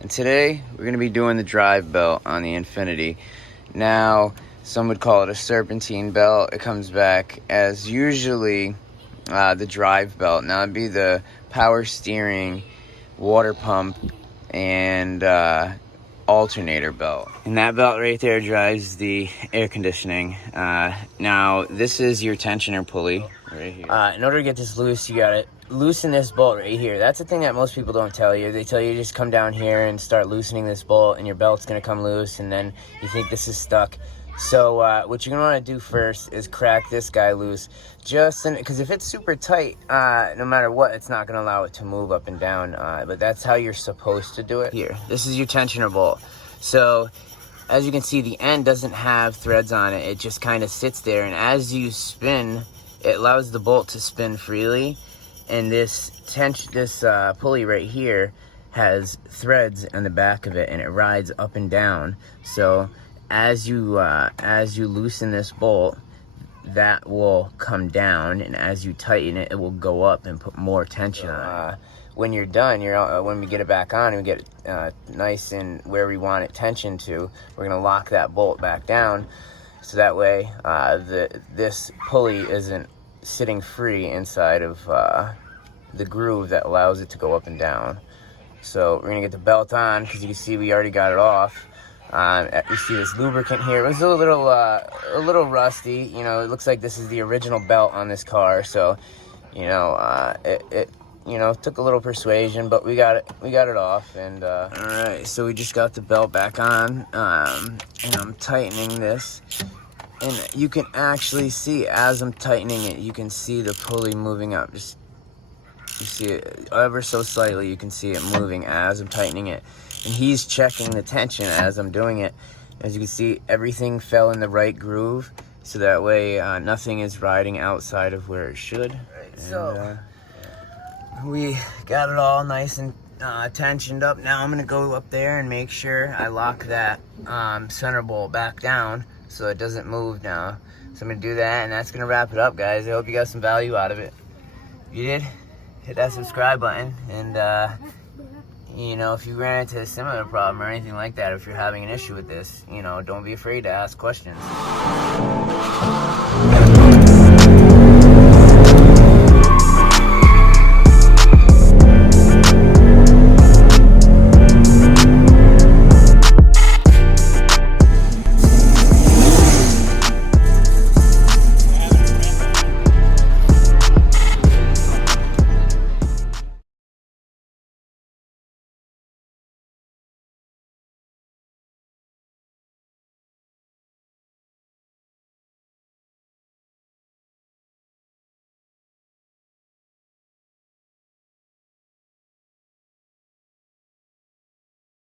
And today we're going to be doing the drive belt on the Infiniti. Now, some would call it a serpentine belt. It comes back as usually the drive belt. Now it'd be the power steering, water pump, and alternator belt. And that belt right there drives the air conditioning. Now this is your tensioner pulley right here. In order to get this loose, you gotta loosen this bolt right here. That's the thing that most people don't tell you. They tell you just come down here and start loosening this bolt and your belt's gonna come loose, and then you think this is stuck. So what you're gonna want to do first is crack this guy loose, just because if it's super tight, no matter what, it's not gonna allow it to move up and down. But that's how you're supposed to do it. Here, this is your tensioner bolt. So as you can see, the end doesn't have threads on it. It just kind of sits there, and as you spin, it allows the bolt to spin freely. And this pulley right here has threads on the back of it, and it rides up and down. So as you loosen this bolt, that will come down, and as you tighten it, it will go up and put more tension on it. When you're done, when we get it back on and we get it nice and where we want it tensioned to, we're gonna lock that bolt back down, so that way this pulley isn't sitting free inside of the groove that allows it to go up and down. So we're gonna get the belt on, because you can see we already got it off. You see this lubricant here. It was a little rusty. You know, it looks like this is the original belt on this car. So, you know, it took a little persuasion, but we got it off. And all right, so we just got the belt back on, and I'm tightening this. And you can actually see, as I'm tightening it, you can see the pulley moving up. You see it ever so slightly. You can see it moving as I'm tightening it. And he's checking the tension as I'm doing it. As you can see, everything fell in the right groove, so that way nothing is riding outside of where it should. Right, so we got it all nice and tensioned up. Now I'm gonna go up there and make sure I lock that center bolt back down so it doesn't move now. So I'm gonna do that, and that's gonna wrap it up, guys. I hope you got some value out of it. If you did, hit that subscribe button, and you know, if you ran into a similar problem or anything like that, if you're having an issue with this, you know, don't be afraid to ask questions.